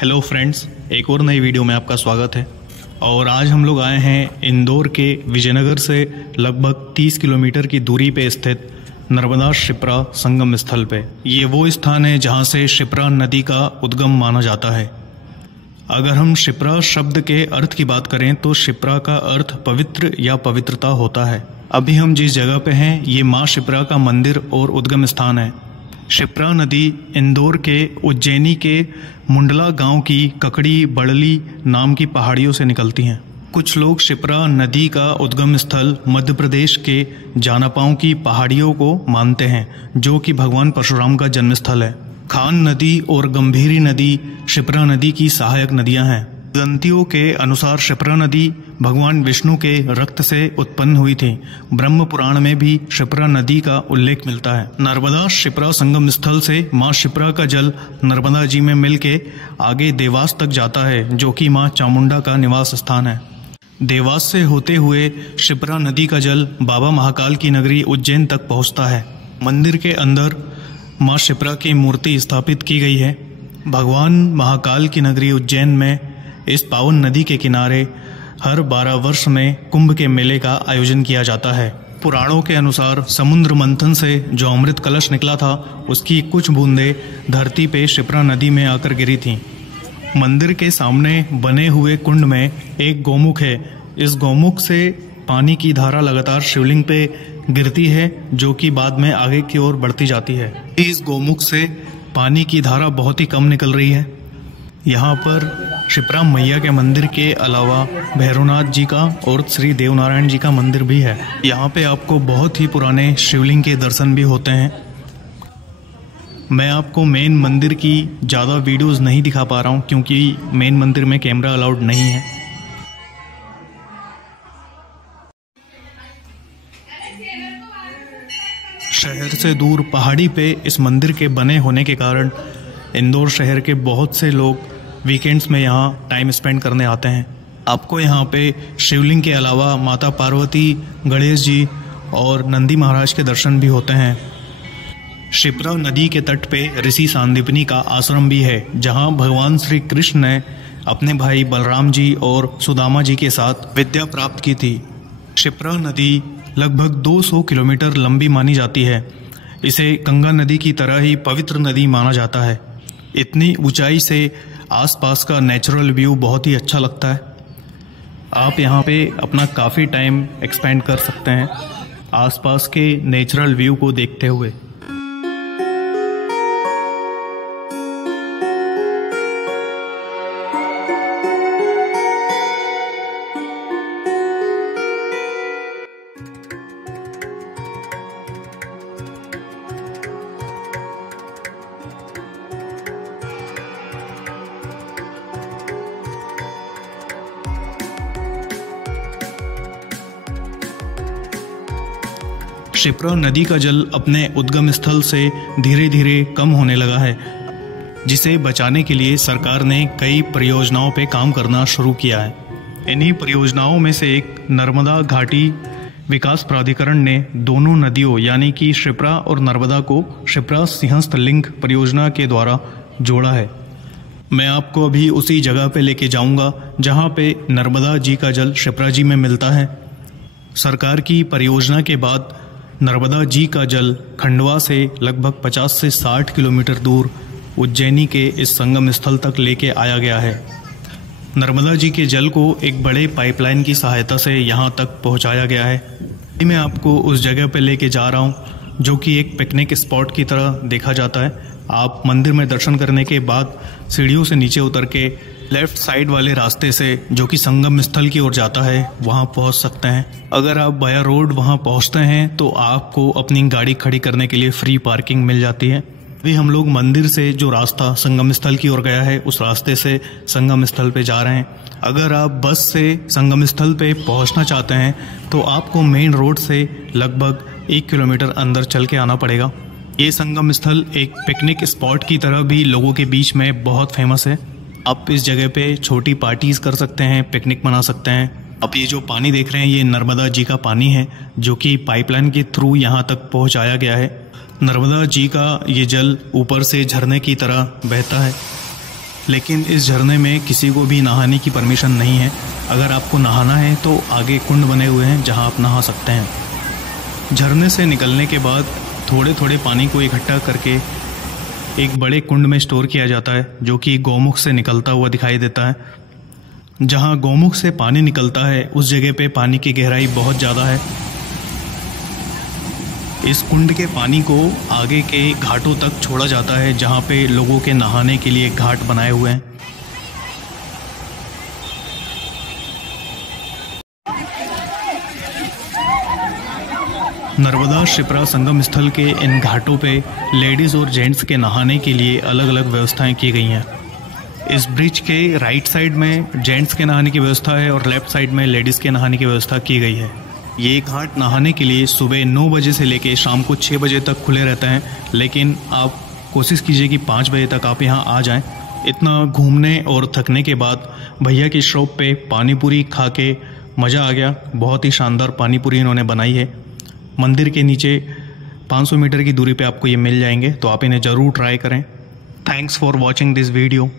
Hello friends, एक और नई वीडियो में आपका स्वागत है। और आज हम लोग आए हैं इंदौर के विजयनगर से लगभग 30 किलोमीटर की दूरी पे स्थित नर्मदा शिप्रा संगम स्थल पे। ये वो स्थान है जहाँ से शिप्रा नदी का उद्गम माना जाता है। अगर हम शिप्रा शब्द के अर्थ की बात करें तो शिप्रा का अर्थ पवित्र या पवित्रता होता है। अभी हम जिस जगह पे हैं ये माँ शिप्रा का मंदिर और उद्गम स्थान है। शिप्रा नदी इंदौर के उज्जैनी के मुंडला गांव की ककड़ी बड़ली नाम की पहाड़ियों से निकलती हैं। कुछ लोग शिप्रा नदी का उद्गम स्थल मध्य प्रदेश के जानापाओं की पहाड़ियों को मानते हैं, जो कि भगवान परशुराम का जन्म स्थल है। खान नदी और गंभीरी नदी शिप्रा नदी की सहायक नदियां हैं। ग्रंथियों के अनुसार शिप्रा नदी भगवान विष्णु के रक्त से उत्पन्न हुई थी। ब्रह्म पुराण में भी शिप्रा नदी का उल्लेख मिलता है। नर्मदा शिप्रा संगम स्थल से माँ शिप्रा का जल नर्मदा जी में मिलके आगे देवास तक जाता है, जो कि माँ चामुंडा का निवास स्थान है। देवास से होते हुए शिप्रा नदी का जल बाबा महाकाल की नगरी उज्जैन तक पहुँचता है। मंदिर के अंदर माँ शिप्रा की मूर्ति स्थापित की गई है। भगवान महाकाल की नगरी उज्जैन में इस पावन नदी के किनारे हर 12 वर्ष में कुंभ के मेले का आयोजन किया जाता है। पुराणों के अनुसार समुद्र मंथन से जो अमृत कलश निकला था, उसकी कुछ बूंदें धरती पे शिप्रा नदी में आकर गिरी थीं। मंदिर के सामने बने हुए कुंड में एक गौमुख है। इस गौमुख से पानी की धारा लगातार शिवलिंग पे गिरती है, जो कि बाद में आगे की ओर बढ़ती जाती है। इस गौमुख से पानी की धारा बहुत ही कम निकल रही है। यहाँ पर शिप्रा मैया के मंदिर के अलावा भैरवनाथ जी का और श्री देवनारायण जी का मंदिर भी है। यहाँ पे आपको बहुत ही पुराने शिवलिंग के दर्शन भी होते हैं। मैं आपको मेन मंदिर की ज़्यादा वीडियोस नहीं दिखा पा रहा हूँ, क्योंकि मेन मंदिर में कैमरा अलाउड नहीं है। शहर से दूर पहाड़ी पे इस मंदिर के बने होने के कारण इंदौर शहर के बहुत से लोग वीकेंड्स में यहाँ टाइम स्पेंड करने आते हैं। आपको यहाँ पे शिवलिंग के अलावा माता पार्वती, गणेश जी और नंदी महाराज के दर्शन भी होते हैं। शिप्रा नदी के तट पे ऋषि सांदीपनी का आश्रम भी है, जहाँ भगवान श्री कृष्ण ने अपने भाई बलराम जी और सुदामा जी के साथ विद्या प्राप्त की थी। शिप्रा नदी लगभग 200 किलोमीटर लंबी मानी जाती है। इसे गंगा नदी की तरह ही पवित्र नदी माना जाता है। इतनी ऊंचाई से आसपास का नेचुरल व्यू बहुत ही अच्छा लगता है। आप यहाँ पे अपना काफ़ी टाइम एक्सपेंड कर सकते हैं आसपास के नेचुरल व्यू को देखते हुए। शिप्रा नदी का जल अपने उद्गम स्थल से धीरे धीरे कम होने लगा है, जिसे बचाने के लिए सरकार ने कई परियोजनाओं पे काम करना शुरू किया है। इन्हीं परियोजनाओं में से एक नर्मदा घाटी विकास प्राधिकरण ने दोनों नदियों यानी कि शिप्रा और नर्मदा को शिप्रा सिंहस्थ लिंक परियोजना के द्वारा जोड़ा है। मैं आपको अभी उसी जगह पे लेके जाऊंगा जहां पे नर्मदा जी का जल शिप्रा जी में मिलता है। सरकार की परियोजना के बाद नर्मदा जी का जल खंडवा से लगभग 50 से 60 किलोमीटर दूर उज्जैनी के इस संगम स्थल तक लेके आया गया है। नर्मदा जी के जल को एक बड़े पाइपलाइन की सहायता से यहाँ तक पहुँचाया गया है। मैं आपको उस जगह पे लेके जा रहा हूँ, जो कि एक पिकनिक स्पॉट की तरह देखा जाता है। आप मंदिर में दर्शन करने के बाद सीढ़ियों से नीचे उतर के लेफ्ट साइड वाले रास्ते से, जो कि संगम स्थल की ओर जाता है, वहां पहुंच सकते हैं। अगर आप बाया रोड वहां पहुंचते हैं तो आपको अपनी गाड़ी खड़ी करने के लिए फ्री पार्किंग मिल जाती है। अभी हम लोग मंदिर से जो रास्ता संगम स्थल की ओर गया है, उस रास्ते से संगम स्थल पे जा रहे हैं। अगर आप बस से संगम स्थल पे पहुंचना चाहते हैं तो आपको मेन रोड से लगभग 1 किलोमीटर अंदर चल के आना पड़ेगा। ये संगम स्थल एक पिकनिक स्पॉट की तरह भी लोगों के बीच में बहुत फेमस है। आप इस जगह पे छोटी पार्टीज कर सकते हैं, पिकनिक मना सकते हैं। अब ये जो पानी देख रहे हैं ये नर्मदा जी का पानी है, जो कि पाइपलाइन के थ्रू यहाँ तक पहुँचाया गया है। नर्मदा जी का ये जल ऊपर से झरने की तरह बहता है। लेकिन इस झरने में किसी को भी नहाने की परमिशन नहीं है। अगर आपको नहाना है तो आगे कुंड बने हुए हैं जहां आप नहा सकते हैं। झरने से निकलने के बाद थोड़े थोड़े पानी को इकट्ठा करके एक बड़े कुंड में स्टोर किया जाता है, जो कि गौमुख से निकलता हुआ दिखाई देता है। जहां गौमुख से पानी निकलता है उस जगह पे पानी की गहराई बहुत ज़्यादा है। इस कुंड के पानी को आगे के घाटों तक छोड़ा जाता है, जहां पे लोगों के नहाने के लिए घाट बनाए हुए हैं। नर्मदा शिप्रा संगम स्थल के इन घाटों पे लेडीज़ और जेंट्स के नहाने के लिए अलग अलग व्यवस्थाएं की गई हैं। इस ब्रिज के राइट साइड में जेंट्स के नहाने की व्यवस्था है और लेफ्ट साइड में लेडीज़ के नहाने की व्यवस्था की गई है। ये घाट नहाने के लिए सुबह 9 बजे से लेकर शाम को 6 बजे तक खुले रहते हैं, लेकिन आप कोशिश कीजिए कि 5 बजे तक आप यहाँ आ जाएं। इतना घूमने और थकने के बाद भैया की शॉप पे पानी पूरी खा के मज़ा आ गया। बहुत ही शानदार पानी पूरी इन्होंने बनाई है। मंदिर के नीचे 500 मीटर की दूरी पे आपको ये मिल जाएंगे, तो आप इन्हें ज़रूर ट्राई करें। Thanks for watching this video.